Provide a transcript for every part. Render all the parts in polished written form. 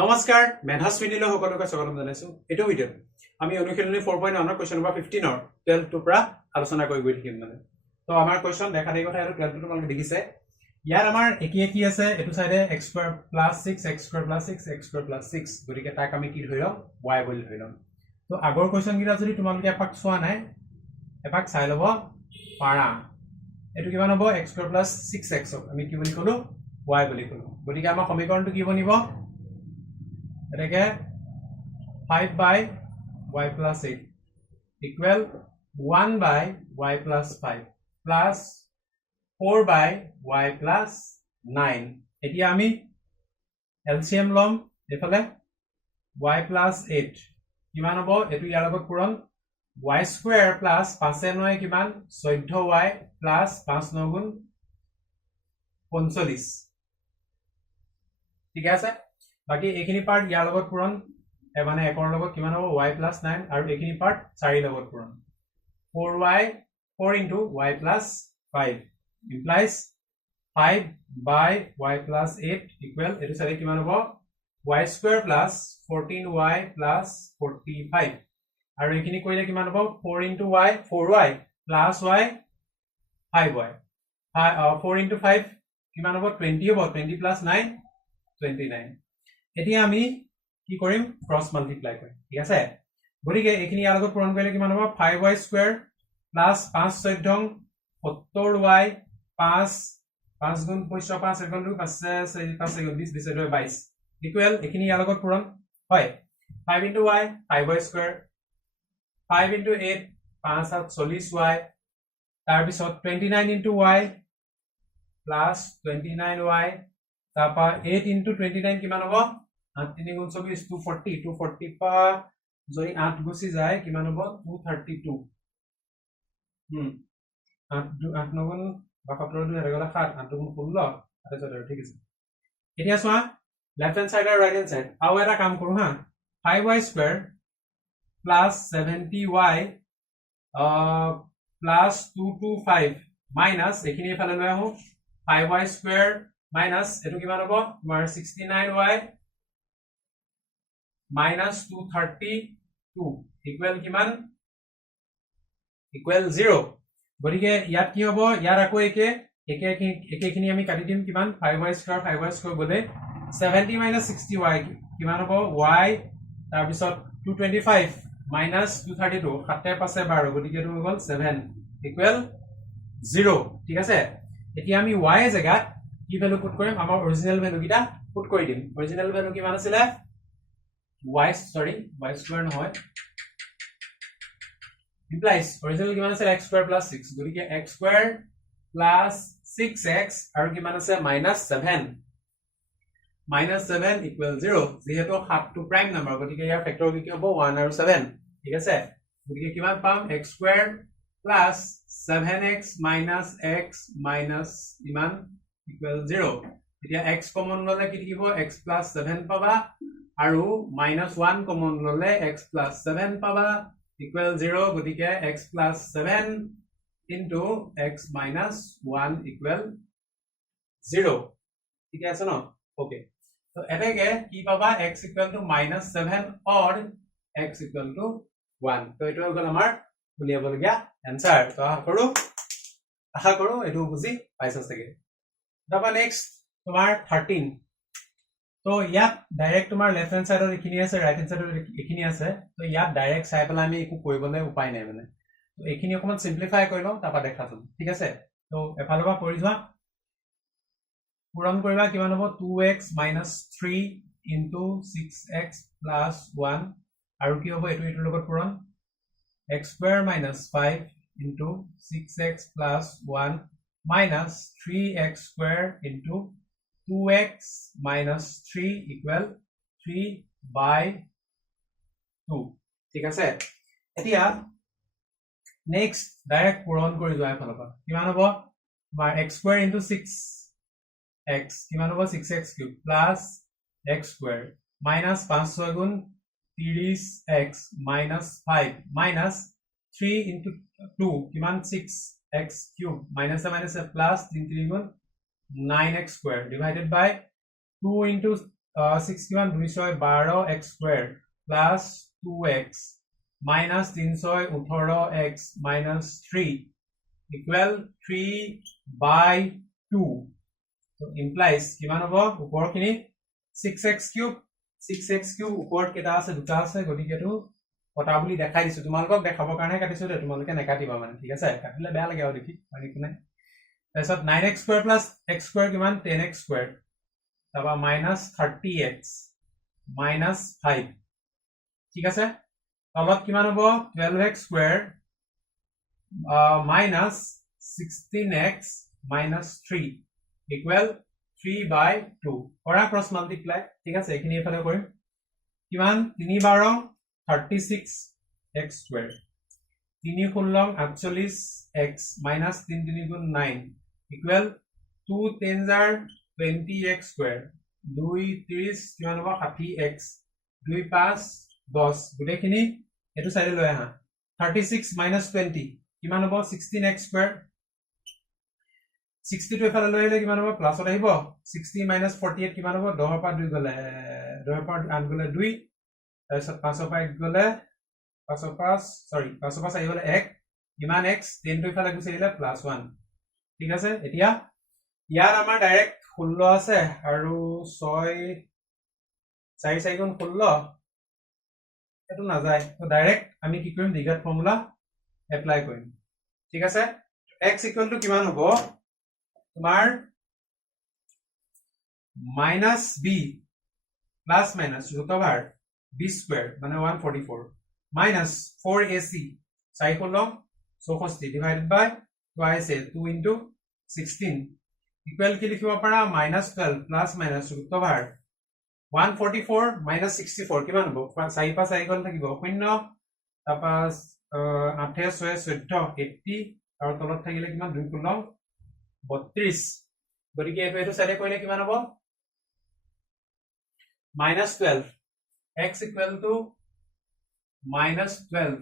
নমস্কাৰ মেধাস্বিনীলৈ সকলোকে স্বাগতম জনাইছো এটো ভিডিঅ আমি অনুশীলনী 4.1 কোৱেশ্চন নম্বৰ 15 12 টু পৰা আলোচনা কৰি গৈ থাকিম মানে তো আমাৰ কোৱেশ্চন দেখা দেই কথা আৰু 12 টু তোমালোকে দেখিছে ইয়াৰ আমাৰ কি আছে এটো সাইডে x² + 6 x² + 6 x² + 6 গতিকে তাক আমি কি ধৰিম y বুলি ধৰিম তো আগৰ কোৱেশ্চন কিটা যদি তোমালোকে এপাক চোৱা নাই এপাক চাই লব পাৰা এটো কিমান হ'ব x² + 6x আমি কি বুলি কলো y বুলি কলো গতিকে আমাৰ সমীকৰণটো কি বনিব এটাকে 5 by y plus 8 equal 1 by y plus 5 plus 4 by y plus 9 এতিয়া আমি LCM লম এফালে y plus 8 কিমান হ'ব এটো ইয়াৰ লগত পূৰণ y square plus 5 9 কিমান 14y plus 5 9 গুণ 45 ঠিক আছে বাকি এখিনি পার্ট ইয়াৰ লগত পূৰণ মানে একৰ লগত কিমান হ'ব y + 9 আৰু এখিনি পাৰ্ট 4 লগত পূৰণ 4 into y plus 5 implies 5 by y plus 8 equal এটো সাইডে কিমান হ'ব y square plus 14y plus 45 আৰু এখিনি কইলে কিমান হ'ব 4 into y 4y plus y 5y 4 into 5 কিমান হ'ব 20 হ'ব 20 plus 9 29 এতিয়া আমি কি কৰিম ক্ৰস মাল্টিপ্লাই কৰিম ঠিক আছে গৰিকে এখিনি ইয়াৰ লগত পূৰণ কৰিলে কিমান হ'ব 5y স্কয়াৰ প্লাস 5 14 70y 5 5 গুণ 5 5 গুণ 5 5 গুণ 20 20 22 ইকুৱেল এখিনি ইয়াৰ লগত পূৰণ হয় 5 into y 5y square 5 into 8 5 7 40y তাৰ পিছত 29 into y plus 29y তাপা 8 into 29 কিমান হ'ব 8 3 গুণ 24 240 240 পা যদি 8 গুছি যায় কিমান হ'ব 232 8 8 গুণ 72 2 এগলা 7 8 গুণ 16 আচ্ছা ঠিক আছে এতিয়া সোয়া লেফট হ্যান্ড সাইড আর রাইট হ্যান্ড সাইড আও এটা কাম কৰো হা 5y square plus 70y plus 225 minus এখিনি এফালে লৈ আহো 5y স্কয়ার minus এটো কিমান হ'ব তোমাৰ 69y minus 232 equal কিমান equal 0 গৰিকে ইয়াত কি হ'ব ইয়াৰ আকৌ একেখিনি আমি কাটি দিম কিমান 5y স্কয়াৰ গলে 70 minus 60y কিমান হ'ব y তাৰ পিছত 225 minus 232 7 5 12 গতিকে এটো হ'ল 7 equal 0 ঠিক আছে এতিয়া আমি y এর জায়গা কি ভ্যালু পুট কৰিম আমাৰ অৰিজিনাল ভ্যালু কিটা পুট কৰি দিম অৰিজিনাল ভ্যালু কিমান আছিল y square নহয় implies original কিমান আছে x square plus 6 গতিকে x square plus 6x আৰু কিমান আছে -7 equal 0 যেহেতু 7 টো প্ৰাইম নাম্বাৰ গতিকে ইয়াৰ ফেক্টৰ কি হ'ব 1 আৰু 7 ঠিক আছে গতিকে কিমান পাম x square plus 7x minus x minus ইমান equal 0 এতিয়া x কমন ললে কি থাকিব x plus 7 পাবা আৰু -1 কমন ললে x plus 7 পাবা equal 0 গতিকে x plus 7 into x minus 1 equal 0 ঠিক আছে ন ওকে তো এটাকে কি পাবা x equal to -7 or x equal to 1 তো এটো হ'ল আমাৰ উলিয়াবলগীয়া आंसर তো আশা কৰো এটো বুজি পাইছা চাগে তাৰপৰ নেক্সট তোমাৰ 13 তো ইয়াত ডাইৰেক্ট তোমাৰ লেফট হ্যান্ড সাইডৰ এখিনি আছে ৰাইট হ্যান্ড সাইডৰ এখিনি আছে তো ইয়াত ডাইৰেক্ট চাই পেলা আমি একো কৰিবলে উপায় নাই মানে তো এখিনি অকমান সিম্পলিফাই কৰি লও তাপা দেখাম ঠিক আছে তো এফালৰ পৰা কৰি যোৱা পূৰণ কৰিবা কিমান হ'ব 2x - 3 into 6x plus 1 আৰু কি হ'ব এটো এটোৰ লগত পূৰণ x square minus 5 into 6x plus 1 minus 3x square into 2x minus 3 equal 3 by 2 ঠিক আছে এতিয়া নেক্সট ডাইরেক্ট পূৰণ কৰি যোৱা এফালৰ পৰা কিমান হ'ব তোমাৰ x square into 6x কিমান হ'ব 6x cube plus x square minus 5 6 গুণ 30x minus 5 minus 3 into 2 কিমান 6x cube minus a plus 3 3 গুণ 9x square divided by 2 into 6 কিমান 2 6 12 x square plus 2x minus 3 6 18 x minus 3 equal 3/2. So implies কিমান হ'ব ওপৰখিনি 6x cube ওপৰত কেটা আছে দুটা আছে গতিকেটো কটা বুলি দেখাই দিছো তোমালোকক দেখাবৰ কাৰণে কাটিছো দে তোমালোকে নেকাটিবা মানে ঠিক আছে কাটিলে বেয়া লাগে আৰু দেখি মানে কোনে তাৰপিছত 9x square plus x square কিমান 10x square তাবা minus 30x minus 5 ঠিক আছে তলত কিমান হ'ব 12x square minus 16x minus 3 equal 3/2 কৰা cross multiply ঠিক আছে এখিনি এফালে কৰিম কিমান 3 12 36x square 3 16 48x minus 3 3 গুণ 9 equal 2 10 20x square 2 30 কিমান হ'ব 60x 2 5 10 গুটেখিনি এটো সাইডে লৈ আহা 36 minus 20 কিমান হ'ব 16x square 60 টো এফালে লৈ আহিলে কিমান হ'ব প্লাসত আহিব 60 minus 48 কিমান হ'ব 10 পা 2 গলে 10 পা 8 গলে 2 তাৰপিছত 5 পা 1 গলে 5 পা সৰি 5 পা 4 গলে 1 কিমান x 10 টো এফালে গুছি আহিলে +1 ঠিক আছে এতিয়া ইয়াৰ আমাৰ ডাইৰেক্ট 16 আছে আৰু 6 4 4 গুণ 16 এটো না যায় তো ডাইৰেক্ট আমি কি কৰিম দ্বিঘাত ফৰ্মুলা এপ্লাই কৰিম ঠিক আছে x ইকুৱেল টু কিমান হ'ব তোমাৰ minus b plus minus root over b square মানে 144 minus 4ac 4 kolong 64 divided by twice 2 into 16 equal কি লিখিব পাৰা minus 12 plus minus root over 144 minus 64 কিমান হ'ব 4 পা 4 গল থাকিব 0 তাপা 8 6 14 80 আৰু তলত থাকিলে কিমান 2 kolong 32 গতিকে এটো সাইডে কইলে কিমান হ'ব minus 12 x equal to minus 12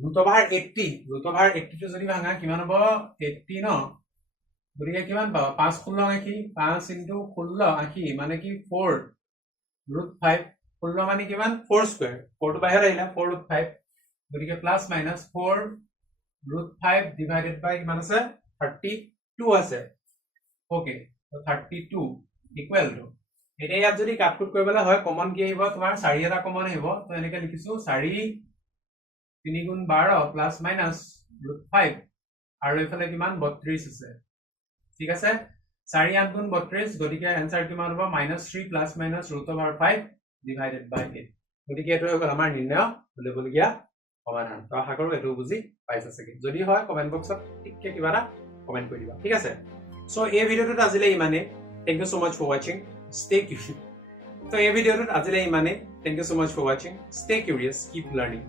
root over 80 to যদি ভাঙা কিমান হ'ব 80 ন গতিকে কিমান পাবা 5 16 আকি 5 into 16 আকি মানে কি 4 root 5 16 মানে কিমান 4 square 4 to বাহিৰ আহিলা 4 root 5 গতিকে plus minus 4 root 5 divided by কিমান আছে 32 আছে ওকে তো 32 equal to এটা ইয়াত যদি কাটকুট কৰিবলে হয় কমন কি আহিব তোমাৰ 4 এটা কমন আহিব তো এনেকে লিখিছো 4 3 গুণ 12 প্লাস মাইনাস √5 আৰু এফালে কিমান 32 আছে ঠিক আছে 4 8 গুণ 32 গতিকে आंसर কিমান হ'ব -3 প্লাস মাইনাস √5 ডিভাইডেড বাই 8 গতিকে এটো হ'ল আমাৰ নিৰ্ণয় হ'বলগীয়া সমাধান তো আশা কৰো এটো বুজি পাইছা চাগে যদি হয় কমেন্ট বক্সত ঠিককে কিবা এটা কমেন্ট কৰি দিবা ঠিক আছে সো এই ভিডিওটো আজিলে ইমানে thank you so much for watching stay curious. So, এই ভিডিওটো আজিলে ইমানে. Thank you so much for watching. Stay curious, keep learning.